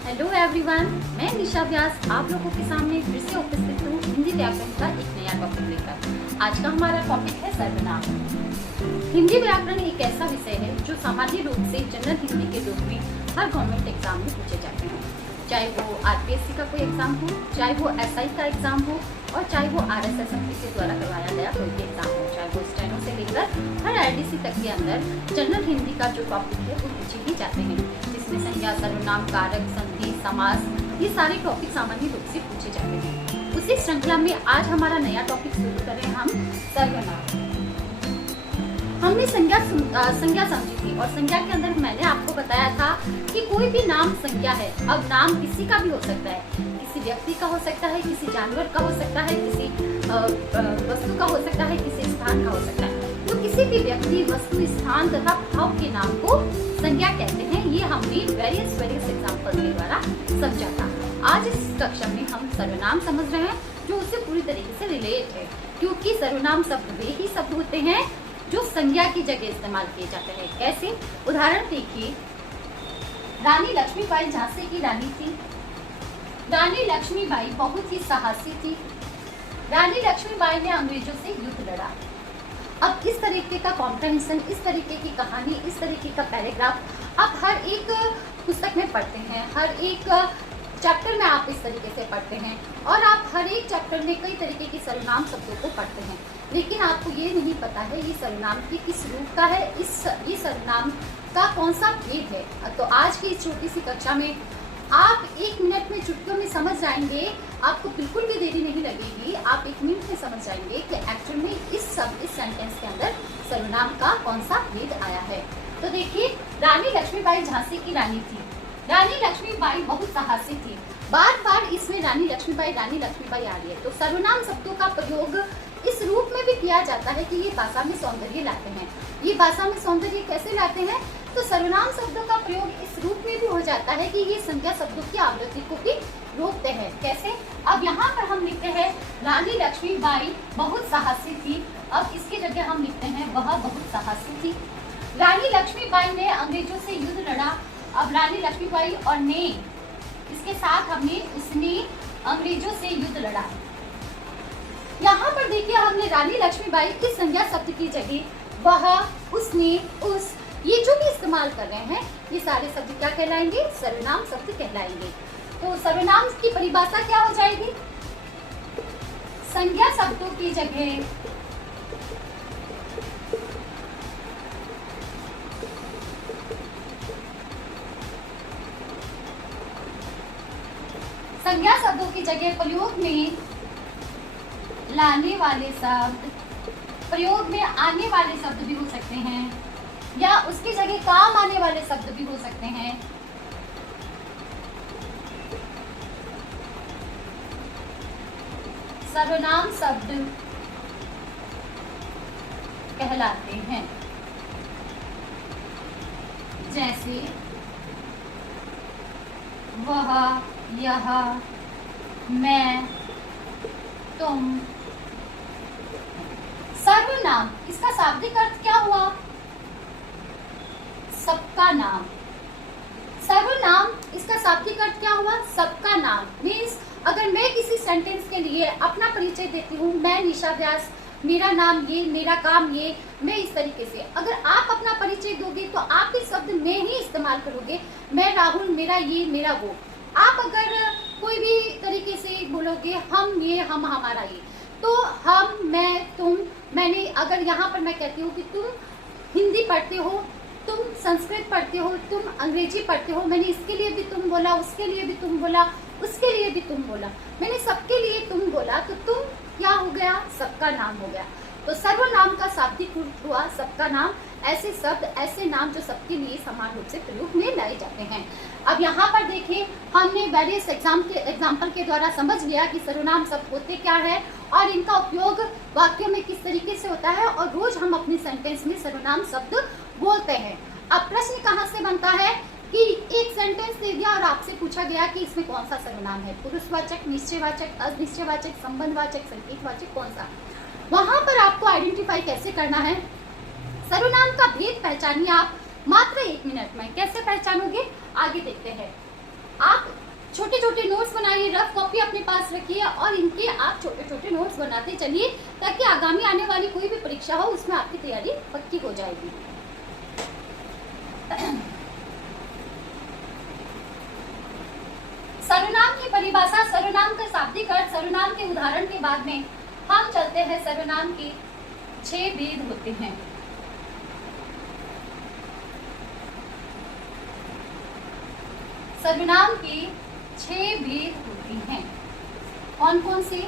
Hello everyone, मैं निशा व्यास आप लोगों के सामने फिर से उपस्थित हूँ हिंदी व्याकरण का एक नया टॉपिक लेकर। आज का हमारा टॉपिक है सर्वनाम। हिंदी व्याकरण एक ऐसा विषय है जो सामान्य रूप से जनरल हिंदी के रूप में हर गवर्नमेंट एग्जाम में पूछे जाते हैं, चाहे वो आरपीएससी का कोई एग्जाम हो, चाहे वो एसआई का एग्जाम हो और चाहे वो आरएसएसएमपी के द्वारा करवाया गया कोई भी एग्जाम हो, चाहे वो स्टेनो से लेकर हर आईडीसी तक के अंदर जनरल हिंदी का जो टॉपिक है वो पूछे ही जाते हैं, जिसमें संज्ञा, सर्वनाम, कारक, संधि, समास, ये सारे टॉपिक सामान्य रूप से पूछे जाते हैं। उसी श्रृंखला में आज हमारा नया टॉपिक शुरू कर रहे हैं हम सर्वनाम। हमने संज्ञा समझी थी और संज्ञा के अंदर मैंने आपको बताया था कि कोई भी नाम संज्ञा है। अब नाम किसी का भी हो सकता है, किसी व्यक्ति का हो सकता है, किसी जानवर का हो सकता है, किसी वस्तु का हो सकता है, किसी स्थान का हो सकता है। तो किसी भी व्यक्ति, वस्तु, स्थान तथा भाव के नाम को संज्ञा कहते हैं। ये हमने वेरियस एग्जाम्पल के द्वारा समझा था। आज इस कक्षा में हम सर्वनाम समझ रहे हैं जो उससे पूरी तरीके से रिलेट है, क्योंकि सर्वनाम शब्द वे ही शब्द होते हैं जो संज्ञा की जगह इस्तेमाल किए जाते हैं। कैसे? उदाहरण देखिए, रानी लक्ष्मीबाई झांसी की रानी थी। रानी लक्ष्मीबाई बहुत ही साहसी थी। रानी लक्ष्मीबाई ने अंग्रेजों से युद्ध लड़ा। अब इस तरीके का कॉम्प्रिहेंशन, इस तरीके की कहानी, इस तरीके का पैराग्राफ आप हर एक पुस्तक में पढ़ते हैं, हर एक चैप्टर में आप इस तरीके से पढ़ते हैं और आप हर एक चैप्टर में कई तरीके के सर्वनाम शब्दों को पढ़ते हैं, लेकिन आपको ये नहीं पता है ये सर्वनाम की किस रूप का है, ये सर्वनाम का कौन सा भेद है। तो आज की इस छोटी सी कक्षा में आप 1 मिनट में चुटकियों में समझ जाएंगे, आपको बिल्कुल भी देरी नहीं लगेगी, आप 1 मिनट में समझ जाएंगे कि एक्चुअल में इस सेंटेंस के अंदर सर्वनाम का कौन सा भेद आया है। तो देखिए, रानी लक्ष्मीबाई झांसी की रानी थी। रानी लक्ष्मीबाई बहुत साहसी थी। बार बार इसमें रानी लक्ष्मीबाई आ रही है, तो सर्वनाम शब्दों का प्रयोग इस रूप में भी किया जाता है कि ये भाषा में सौंदर्य लाते हैं। ये भाषा में सौंदर्य कैसे लाते हैं? तो सर्वनाम शब्दों का प्रयोग इस रूप में भी हो जाता है कि ये संज्ञा शब्दों की आवृत्ति को भी रोकते हैं। कैसे? अब यहाँ पर हम लिखते हैं रानी लक्ष्मीबाई बहुत साहसी थी। अब इसकी जगह हम लिखते हैं वह बहुत साहसी थी। रानी लक्ष्मीबाई ने अंग्रेजों से युद्ध लड़ा। अब रानी लक्ष्मीबाई और ने इसके साथ उसने अंग्रेजों से युद्ध लड़ा। यहाँ पर देखिए, हमने रानी लक्ष्मीबाई की संज्ञा शब्द की जगह वह, उसने, उस, ये जो भी इस्तेमाल कर रहे हैं, ये सारे शब्द क्या कहलाएंगे? सर्वनाम शब्द कहलाएंगे। तो सर्वनाम की परिभाषा क्या हो जाएगी? संज्ञा शब्दों की जगह संज्ञा शब्दों की जगह प्रयोग में लाने वाले शब्द, प्रयोग में आने वाले शब्द भी हो सकते हैं या उसकी जगह काम आने वाले शब्द भी हो सकते हैं। सर्वनाम शब्द कहलाते हैं। जैसे वह, यह, मैं, तुम। सर्वनाम, इसका शाब्दिक अर्थ क्या हुआ? सबका नाम। सर्वनाम, इसका शाब्दिक अर्थ क्या हुआ? सबका नाम। मीन्स अगर मैं किसी सेंटेंस के लिए अपना परिचय देती हूँ, मैं निशा व्यास, मेरा नाम ये, मेरा काम ये, मैं इस तरीके से अगर आप अपना परिचय दोगे तो आप इस शब्द मैं ही इस्तेमाल करोगे। मैं राहुल, मेरा ये, मेरा वो। आप अगर कोई भी तरीके से बोलोगे हम ये, हम, हमारा ये, तो हम, मैं, तुम, मैंने, अगर यहाँ पर मैं कहती हूँ कि तुम हिंदी पढ़ते हो, तुम संस्कृत पढ़ते हो, तुम अंग्रेजी पढ़ते हो, मैंने इसके लिए भी तुम बोला, उसके लिए भी तुम बोला, उसके लिए भी तुम बोला, मैंने सबके लिए तुम बोला, तो तुम क्या हो गया? सबका नाम हो गया। तो सर्वनाम का शाब्दिक रूप हुआ सबका नाम। ऐसे शब्द, ऐसे नाम जो सबके लिए समान रूप से प्रयोग में लाए जाते हैं। अब यहाँ पर देखिए, हमने वेरियस एग्जाम्पल के द्वारा समझ लिया कि सर्वनाम शब्द होते क्या है और इनका उपयोग वाक्यों में किस तरीके से होता है और रोज हम अपने सेंटेंस में सर्वनाम शब्द बोलते हैं। अब प्रश्न कहाँ से बनता है कि एक सेंटेंस दे दिया और आपसे पूछा गया कि इसमें कौन सा सर्वनाम है, पुरुषवाचक, निश्चयवाचक, अनिश्चयवाचक, संबंधवाचक, संकेतवाचक, कौन सा? वहां पर आपको आइडेंटिफाई कैसे करना है? सर्वनाम का भेद पहचानिए आप मात्र 1 मिनट में। कैसे पहचानोगे? आगे देखते हैं। आप छोटे नोट्स बनाइए, रफ कॉपी अपने पास रखिए और इनके आप छोटे छोटे नोट्स बनाते चलिए, ताकि आगामी आने वाली कोई भी परीक्षा हो उसमें आपकी तैयारी पक्की हो जाएगी। सर्वनाम की परिभाषा, सर्वनाम का शाब्दिक अर्थ, सर्वनाम के उदाहरण के बाद में हम चलते हैं। सर्वनाम के 6 भेद होते हैं। सर्वनाम की 6 भेद होती हैं। कौन कौन से?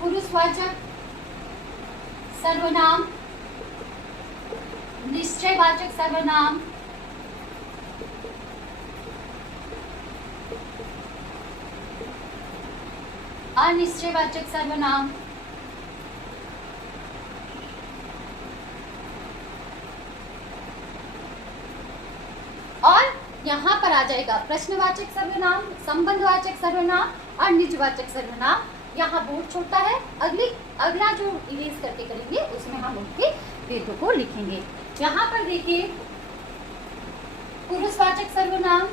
पुरुषवाचक सर्वनाम, निश्चयवाचक सर्वनाम, अनिश्चयवाचक सर्वनाम, और यहाँ पर आ जाएगा प्रश्नवाचक सर्वनाम, संबंधवाचक सर्वनाम और निजवाचक सर्वनाम। यहाँ बोर्ड छोटा है, अगला जो इरेज करके करेंगे उसमें हम उनके भेदों को लिखेंगे। यहाँ पर देखिए, पुरुषवाचक सर्वनाम,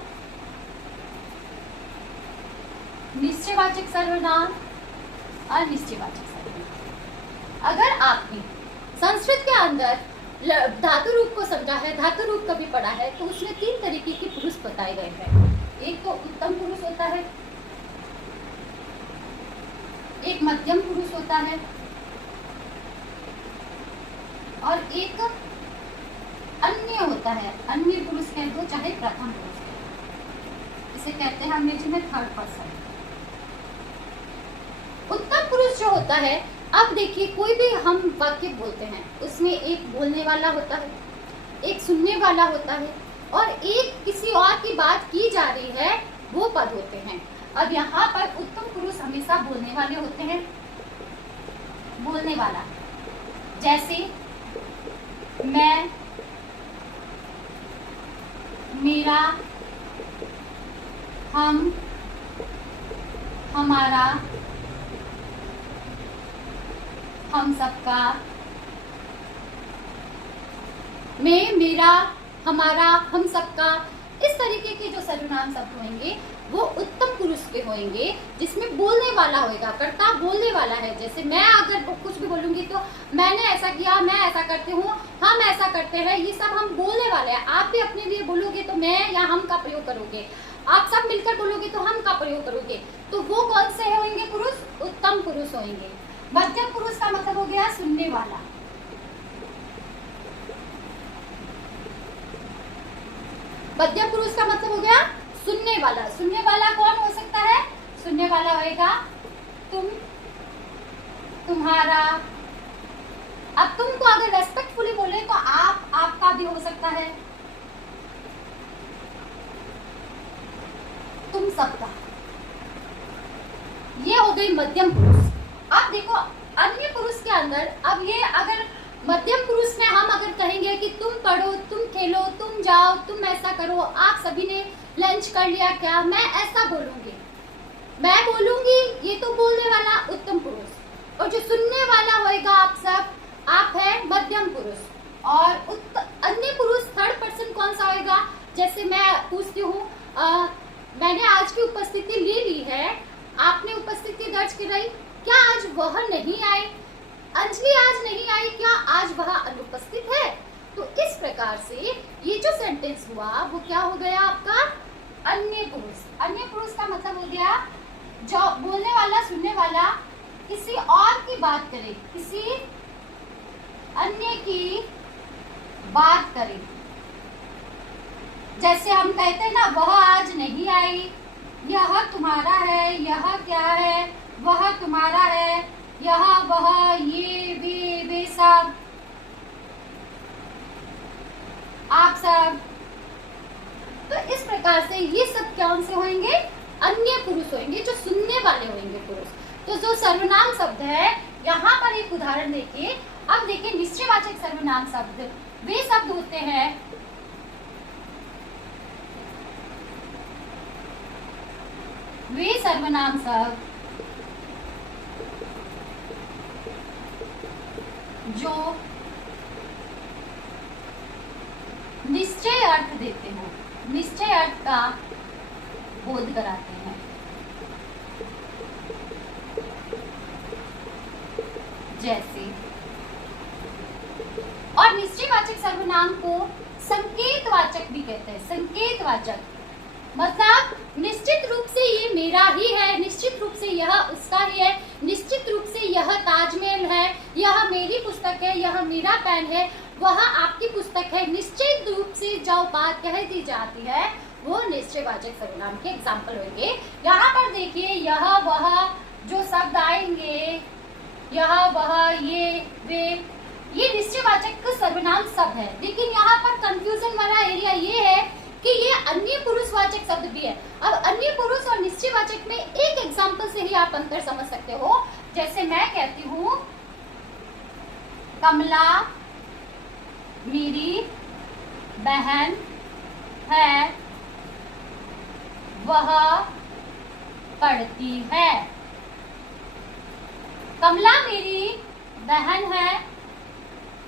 निश्चयवाचक सर्वनाम, अनिश्चयवाचक सर्वनाम। अगर आपने संस्कृत के अंदर धातु रूप को समझा है, धातु रूप कभी पढ़ा है, तो उसमें 3 तरीके के पुरुष बताए गए हैं। एक तो उत्तम पुरुष होता है, एक मध्यम पुरुष होता है, और एक अन्य होता है। अन्य पुरुष कह दो चाहे प्रथम पुरुष कह दो, इसे कहते हैं अंग्रेजी में थर्ड पर्सन। उत्तम पुरुष जो होता है, अब देखिए कोई भी हम वाक्य बोलते हैं उसमें एक बोलने वाला होता है, एक सुनने वाला होता है, और एक किसी और की बात की जा रही है वो पद होते हैं। अब यहाँ पर उत्तम पुरुष हमेशा बोलने वाले होते हैं। बोलने वाला जैसे मैं, मेरा, हम, हमारा, हम सबका। मैं, मेरा, हमारा, हम सबका, इस तरीके के जो सर्वनाम शब्द होंगे वो उत्तम पुरुष के होंगे, जिसमें बोलने वाला होगा, कर्ता बोलने वाला है। जैसे मैं अगर कुछ भी बोलूंगी तो मैंने ऐसा किया, मैं ऐसा करती हूँ, हम ऐसा करते हैं, ये सब हम बोलने वाले हैं। आप भी अपने लिए बोलोगे तो मैं या हम का प्रयोग करोगे, आप सब मिलकर बोलोगे तो हम का प्रयोग करोगे, तो वो कौन से होंगे पुरुष? उत्तम पुरुष होंगे। मध्यम पुरुष का मतलब हो गया सुनने वाला। मध्यम पुरुष का मतलब हो गया सुनने वाला। सुनने वाला कौन हो सकता है? सुनने वाला होएगा तुम, तुम्हारा। अब तुमको अगर रेस्पेक्टफुली बोले तो आप, आपका भी हो सकता है, तुम सबका। ये हो गई मध्यम पुरुष। अब देखो अन्य पुरुष के अंदर, अब ये अगर मध्यम पुरुष में हम अगर कहेंगे कि तुम पढ़ो, तुम खेलो, तुम जाओ, तुम ऐसा करो, आप सभी ने लंच कर लिया क्या, मैं ऐसा बोलूंगी, मैं बोलूंगी, ये तो बोलने वाला उत्तम पुरुष। और जो सुनने वाला होएगा आप सब, आप है मध्यम पुरुष। और अन्य पुरुष थर्ड पर्सन कौन सा होएगा? जैसे मैं पूछती हूँ, मैंने आज की उपस्थिति ले ली है, आपने उपस्थिति दर्ज कराई, क्या आज वह नहीं आई? अंजलि आज नहीं आई, क्या आज वह अनुपस्थित है? तो इस प्रकार से ये जो सेंटेंस हुआ वो क्या हो गया आपका? अन्य पुरुष। अन्य पुरुष का मतलब हो गया जो बोलने वाला, सुनने वाला किसी और की बात करे, किसी अन्य की बात करे। जैसे हम कहते हैं ना, वह आज नहीं आई, यह तुम्हारा है, यह क्या है, वह तुम्हारा है, यह वह, ये वे सब, आप सब। तो इस प्रकार से ये सब कौन से होंगे? अन्य पुरुष होंगे, जो सुनने वाले होंगे पुरुष। तो जो सर्वनाम शब्द है, यहाँ पर एक उदाहरण देखिए। अब देखिए निश्चयवाचक सर्वनाम शब्द, वे शब्द होते हैं वे सर्वनाम शब्द जो निश्चय अर्थ देते हैं। निश्चय अर्थ का बोध कराते हैं। जैसे, और निश्चयवाचक सर्वनाम को संकेतवाचक भी कहते हैं। संकेतवाचक मतलब निश्चित रूप से ये मेरा ही है, निश्चित रूप से यह उसका ही है, निश्चित रूप से यह ताजमहल है, यह मेरी पुस्तक है, यह मेरा पेन है, वह आपकी पुस्तक है। निश्चित रूप से जो बात कह दी जाती है वो निश्चयवाचक सर्वनाम के एग्जाम्पल होंगे। यहाँ पर देखिए, यह वह जो शब्द आएंगे, यह वह ये वे, ये निश्चयवाचक सर्वनाम शब्द है। लेकिन यहाँ पर कंफ्यूजन वाला एरिया ये है कि ये अन्य पुरुषवाचक शब्द भी है। अब अन्य पुरुष और निश्चयवाचक में एक एग्जाम्पल से ही आप अंतर समझ सकते हो। जैसे मैं कहती हूँ, कमला मेरी बहन है, वह पढ़ती है। कमला मेरी बहन है,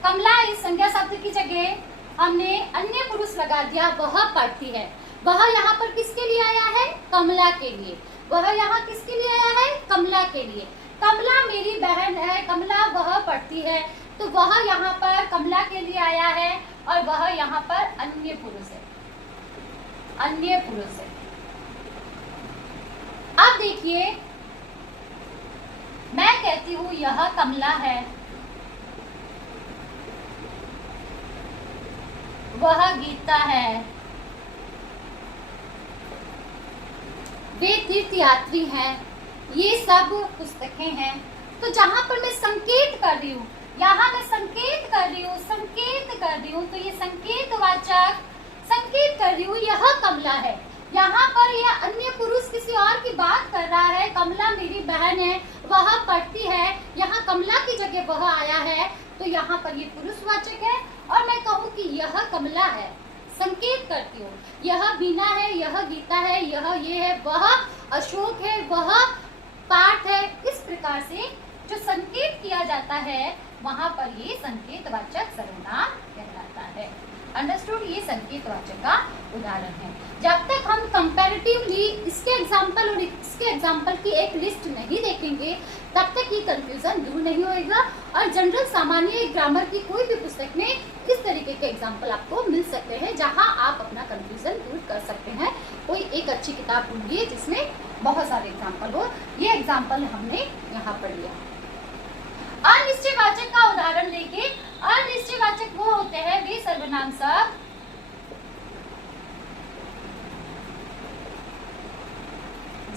कमला इस संज्ञा शब्द की जगह हमने अन्य पुरुष लगा दिया, वह पढ़ती है। वह यहाँ पर किसके लिए आया है? कमला के लिए। वह यहाँ किसके लिए आया है? कमला के लिए। कमला मेरी बहन है, कमला वह पढ़ती है, तो वह यहाँ पर कमला के लिए आया है और वह यहाँ पर अन्य पुरुष है, अन्य पुरुष है। अब देखिए, मैं कहती हूँ यह कमला है, वह गीता है, वे तीर्थयात्री हैं, ये सब पुस्तकें हैं। तो जहां पर मैं संकेत कर रही हूँ, यहाँ मैं संकेत कर रही हूँ, संकेत कर रही हूँ, तो ये संकेतवाचक संकेत कर रही हूँ, यह कमला है। यहाँ पर यह अन्य पुरुष किसी और की बात कर रहा है, कमला मेरी बहन है, वह पढ़ती है, यहाँ कमला की जगह वह आया है, तो यहाँ पर ये पुरुषवाचक है। और मैं कहूँ कि यह कमला है, संकेत करती हूँ, यह बीना है, यह गीता है, यह ये है, वह अशोक है, वह पार्थ है। इस प्रकार से जो संकेत किया जाता है वहां पर ये संकेतवाचक सर्वनाम कहलाता है। अंडरस्टूड? ये संकेतवाचक का उदाहरण है। जब तक हम कंपैरेटिवली इसके एग्जाम्पल और इसके एग्जाम्पल की एक लिस्ट नहीं देखेंगे तब तक ये कंफ्यूजन दूर नहीं होएगा। और जनरल सामान्य ग्रामर की कोई भी पुस्तक में इस तरीके के एग्जाम्पल आपको मिल सकते हैं जहां आप अपना कंफ्यूजन दूर कर सकते हैं। कोई एक अच्छी किताब ढूंढिए जिसमें बहुत सारे एग्जाम्पल हो। ये एग्जाम्पल हमने यहाँ पर लिया। अनिश्चयवाचक का उदाहरण लेके, अनिश्चयवाचक वो होते हैं वे सर्वनाम शब्द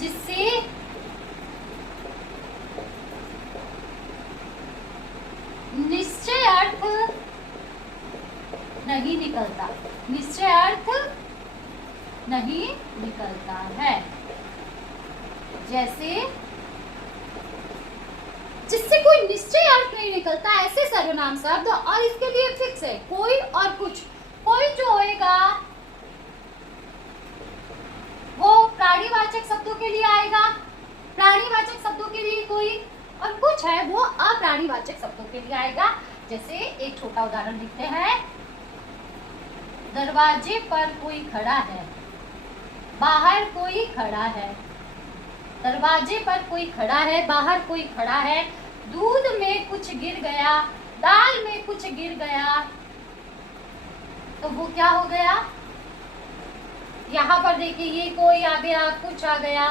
जिससे निश्चय अर्थ नहीं निकलता, निश्चय अर्थ नहीं निकलता है। जैसे जिससे कोई निश्चय अर्थ नहीं निकलता, ऐसे सर्वनाम शब्द, और इसके लिए फिक्स है कोई और कुछ। कोई जो होएगा वो प्राणीवाचक शब्दों के लिए आएगा, प्राणीवाचक शब्दों के लिए कोई, और कुछ है वो अप्राणीवाचक शब्दों के लिए आएगा। जैसे एक छोटा उदाहरण लिखते हैं, दरवाजे पर कोई खड़ा है, बाहर कोई खड़ा है। दरवाजे पर कोई खड़ा है, बाहर कोई खड़ा है, दूध में कुछ गिर गया, दाल में कुछ गिर गया, तो वो क्या हो गया? यहाँ पर देखिए, ये कोई आ गया, कुछ आ गया,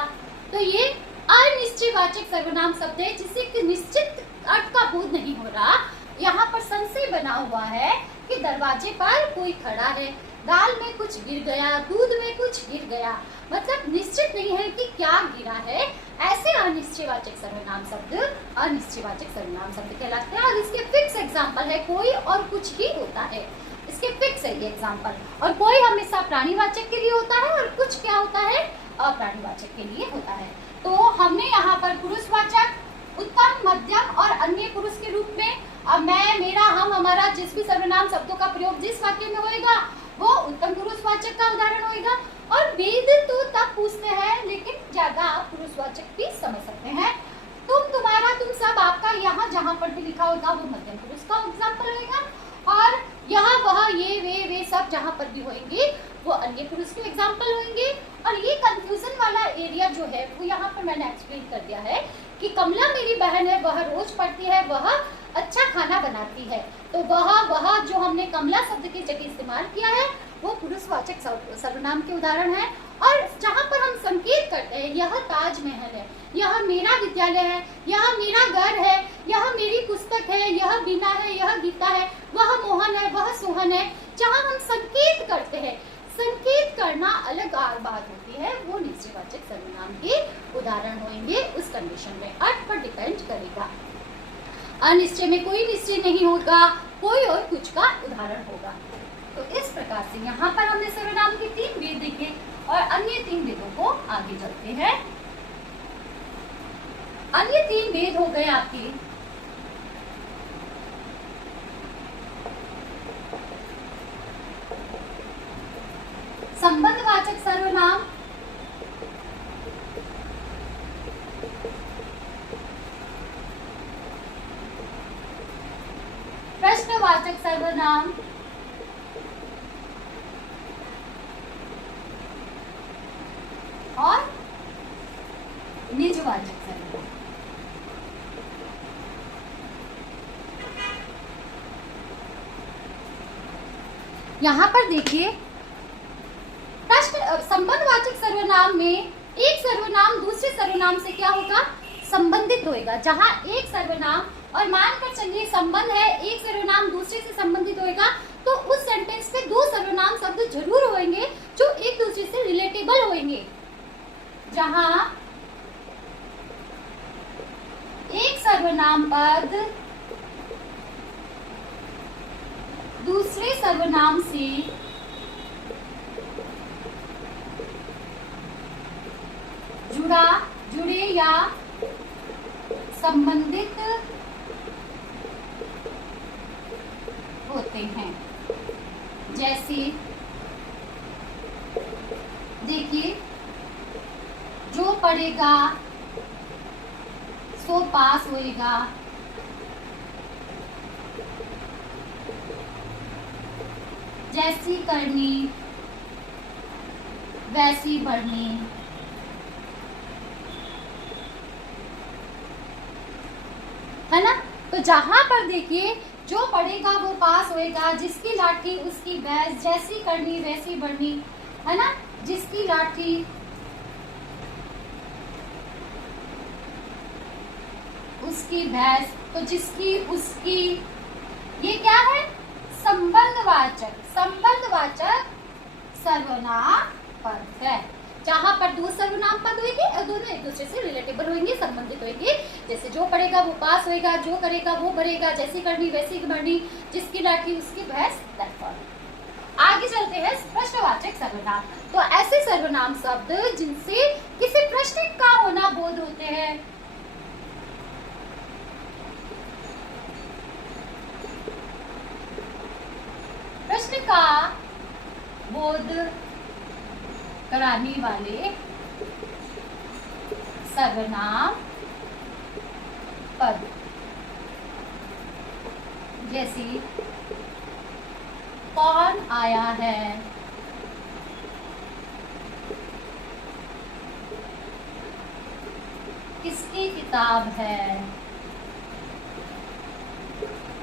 तो ये अनिश्चयवाचक सर्वनाम शब्द है जिससे कि निश्चित अर्थ का बोध नहीं हो रहा। यहाँ पर संशय बना हुआ है कि दरवाजे पर कोई खड़ा है, दाल में कुछ गिर गया, दूध में कुछ गिर गया, मतलब निश्चित नहीं है कि क्या गिरा है। ऐसे अनिश्चयवाचक सर्वनाम शब्द अनिश्चयवाचक सर्वनाम शब्द कहलाते हैं। और इसके फिक्स एग्जाम्पल है कोई और कुछ ही होता है, इसके फिक्स है ये एग्जाम्पल। और कोई हमेशा प्राणीवाचक के लिए होता है और कुछ क्या होता है? अप्राणीवाचक के लिए होता है। तो हमने यहाँ पर पुरुषवाचक, उत्तम, मध्यम और अन्य पुरुष के रूप में, अब मैं, मेरा, हम, हमारा, जिस भी सर्वनाम शब्दों का प्रयोग जिस वाक्य में होएगा वो उत्तम पुरुषवाचक का उदाहरण होएगा। और वेद तो तब पूछते हैं, लेकिन ज्यादा आप पुरुषवाचक भी समझ सकते हैं। तुम, तुम्हारा, तुम सब, आपका, यहाँ जहाँ पर भी लिखा होगा वो मध्यम पुरुष का एग्जाम्पल होगा। और यहाँ, वह, ये, वे सब जहाँ पर भी होंगे वो अन्य पुरुष के एग्जाम्पल होंगे। और ये कंफ्यूजन वाला एरिया जो है वो यहाँ पर मैंने एक्सप्लेन कर दिया है कि कमला मेरी बहन है, वह रोज पढ़ती है, वह अच्छा खाना बनाती है। तो वह जो हमने कमला शब्द की जगह इस्तेमाल किया है वो पुरुषवाचक सर्वनाम के उदाहरण है। और जहाँ पर हम संकेत करते हैं यह ताजमहल है, यह मेरा विद्यालय है, यह मेरा घर है, यह मेरी पुस्तक है, यह बीना है, यह गीता है, वह मोहन है, वह सोहन है, जहाँ हम संकेत करते हैं, संकेत करना अलग बात होती है, वो निश्चयवाचक सर्वनाम के उदाहरण होंगे। उस कंडीशन में अर्थ पर डिपेंड करेगा। अनिश्चय में कोई निश्चय नहीं होगा, कोई और कुछ का उदाहरण होगा। तो इस प्रकार से यहाँ पर हमने सर्वनाम के 3 भेद देखे और अन्य 3 भेदों को आगे चलते हैं। अन्य 3 भेद हो गए आपके संबंधवाचक सर्वनाम, प्रश्नवाचक सर्वनाम और निजवाचक सर्वनाम। यहाँ पर देखिए संबंधवाचक सर्वनाम में एक सर्वनाम दूसरे सर्वनाम से क्या होगा, संबंधित होएगा। जहां एक सर्वनाम और मानकर चलिए संबंध है, एक सर्वनाम दूसरे से संबंधित होएगा, तो उस सेंटेंस में 2 सर्वनाम शब्द जरूर होंगे जो एक दूसरे से रिलेटेबल होंगे। जहां एक सर्वनाम पद दूसरे सर्वनाम से जुड़े या संबंधित होते हैं। जैसे देखिए, जो पढ़ेगा सो पास होएगा, जैसी करनी वैसी बढ़नी, है ना। तो जहां पर देखिए जो पढ़ेगा वो पास होएगा, जिसकी लाठी उसकी भैंस, जैसी करनी वैसी बढ़नी, है ना। जिसकी लाठी उसकी भैंस, तो जिसकी उसकी, ये क्या है, संबंधवाचक सर्वनाम पद है। जहां पर 2 सर्वनाम पद होंगे और दोनों एक दूसरे से रिलेटेबल होंगे, संबंधित होंगे। जैसे जो पढ़ेगा वो पास होएगा, जो करेगा वो बढ़ेगा, जैसी करनी वैसी बढ़नी, जिसकी लाठी उसकी भैंस। आगे चलते हैं प्रश्नवाचक सर्वनाम। तो ऐसे सर्वनाम शब्द जिनसे किसी प्रश्न का होना बोध होते हैं। प्रश्न का बोध कराने वाले सर्वनाम पद, जैसे कौन आया है, किसकी किताब है।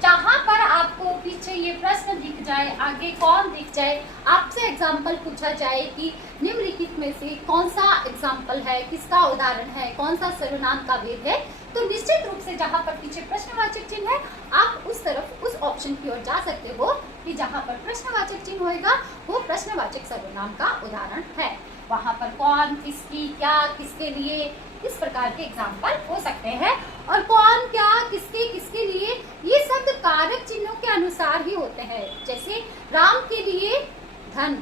जहां पर आपको पीछे ये प्रश्न दिख जाए, आगे कौन दिख जाए, आपसे एग्जाम्पल पूछा जाए कि निम्नलिखित में से कौन सा एग्जाम्पल है, किसका उदाहरण है, कौन सा सर्वनाम का भेद है, तो निश्चित रूप से जहां पर पीछे प्रश्नवाचक चिन्ह है आप उस तरफ, उस ऑप्शन की ओर जा सकते हो कि जहां पर प्रश्नवाचक चिन्ह होएगा वो प्रश्नवाचक सर्वनाम का उदाहरण है। वहां पर कौन, किसकी, क्या, किसके लिए, इस प्रकार के एग्जाम्पल हो सकते हैं। और कौन, क्या, किसके, किसके लिए, ये शब्द कारक चिन्हों के अनुसार ही होते हैं। जैसे राम के लिए धन,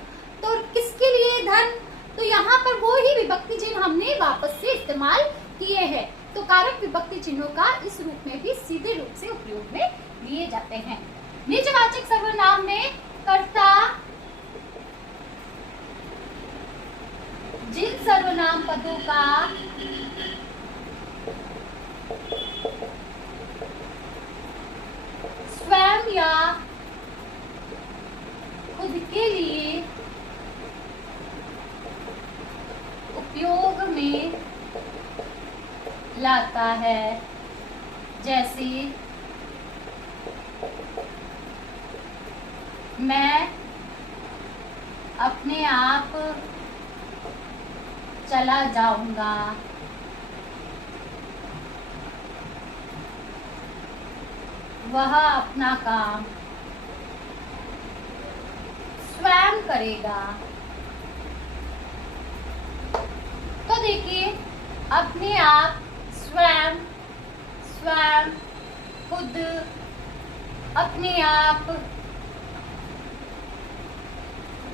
तो किसके लिए धन, तो यहाँ पर वो ही विभक्ति चिन्ह हमने वापस से इस्तेमाल किए हैं। तो कारक विभक्ति चिन्हों का इस रूप में भी सीधे रूप से उपयोग में लिए जाते हैं। निजवाचक सर्वनाम में कर्ता जिन सर्वनाम पदों का स्वयं या खुद के लिए में लाता है, जैसे मैं अपने आप चला जाऊंगा, वह अपना काम स्वयं करेगा। तो देखिए, अपने आप, स्वयं, स्वयं, खुद, अपने आप,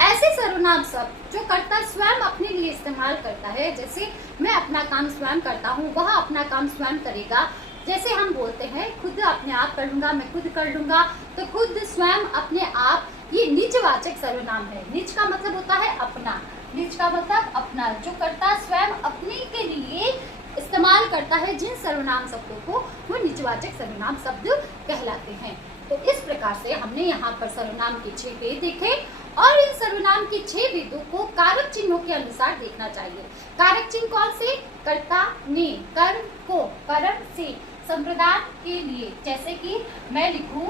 ऐसे सर्वनाम शब्द जो कर्ता स्वयं अपने लिए इस्तेमाल करता है, जैसे मैं अपना काम स्वयं करता हूँ, वह अपना काम स्वयं करेगा। जैसे हम बोलते हैं खुद अपने आप कर लूंगा, मैं खुद कर लूंगा, तो खुद, स्वयं, अपने आप, ये निजवाचक सर्वनाम है। निज का मतलब होता है अपना, निज का मतलब अपना, जो कर्ता स्वयं अपने के लिए इस्तेमाल करता है जिन सर्वनाम शब्दों को, वो निजवाचक सर्वनाम शब्द कहलाते हैं। तो इस प्रकार से हमने यहाँ पर सर्वनाम के 6 भेद देखे और इन सर्वनाम के 6 भेदों को कारक चिन्हों के अनुसार देखना चाहिए। कारक चिन्ह कौन से? कर्ता ने, कर्म को, कर्म से, संप्रदान के लिए, जैसे कि मैं लिखूं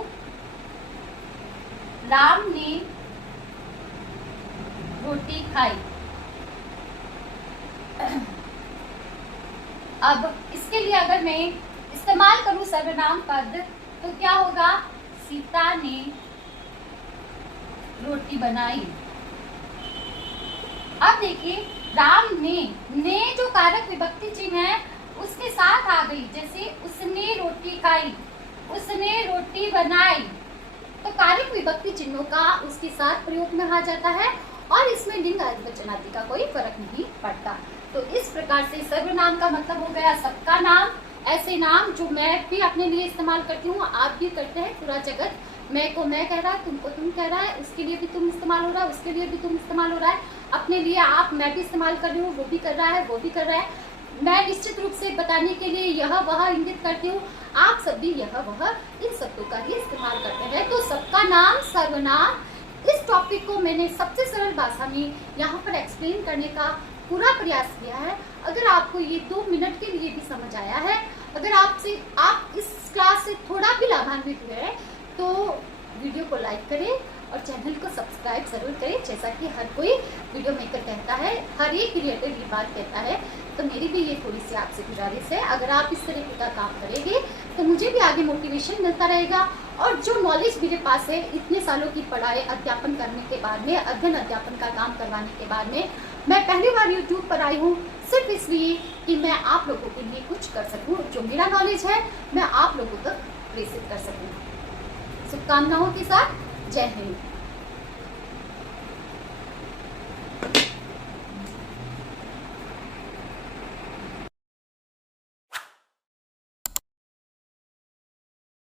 राम ने रोटी खाई। अब इसके लिए अगर मैं इस्तेमाल करूं सर्वनाम पद, तो क्या होगा? सीता ने रोटी बनाई। अब देखिए, राम ने जो कारक विभक्ति चिन्ह है उसके साथ आ गई, जैसे उसने रोटी खाई, उसने रोटी बनाई। तो कारक विभक्ति चिन्हों का उसके साथ प्रयोग में आ जाता है और इसमें लिंग आदि वचन आदि का कोई फर्क नहीं पड़ता। तो इस प्रकार से सर्वनाम का मतलब हो गया सबका नाम, ऐसे नाम जो मैं भी अपने लिए इस्तेमाल करती हूँ, आप भी करते हैं, पूरा जगत मैं को मैं कह रहा है, तुमको तुम कह रहा है, उसके लिए भी तुम इस्तेमाल हो रहा है, उसके लिए भी तुम इस्तेमाल हो रहा है, अपने लिए आप, मैं भी इस्तेमाल कर रही हूँ, वो भी कर रहा है, वो भी कर रहा है। मैं निश्चित रूप से बताने के लिए यह वह इंगित करती हूँ, आप सब भी यह वह इन शब्दों का ही इस्तेमाल करते हैं। तो सबका नाम, सर्वनाम, इस टॉपिक को मैंने सबसे सरल भाषा में यहाँ पर एक्सप्लेन करने का पूरा प्रयास किया है। अगर आपको ये 2 मिनट के लिए भी समझ आया है, अगर आप इस क्लास से थोड़ा भी लाभान्वित हुए हैं, तो वीडियो को लाइक करें और चैनल को सब्सक्राइब जरूर करें। जैसा कि हर कोई वीडियो मेकर कहता है, हर एक क्रिएटर ये बात कहता है, तो मेरी भी ये थोड़ी सी आपसे गुजारिश है, अगर आप इस तरह का काम करेंगे तो मुझे भी आगे मोटिवेशन मिलता रहेगा। और जो नॉलेज मेरे पास है, इतने सालों की पढ़ाई, अध्यापन करने के बाद में, अध्ययन अध्यापन का काम करवाने के बाद में, मैं पहली बार यूट्यूब पर आई हूँ सिर्फ इसलिए कि मैं आप लोगों के लिए कुछ कर सकूँ, जो मेरा नॉलेज है मैं आप लोगों तक प्रेषित कर सकूँ। शुभकामनाओं के साथ, जय हिंद।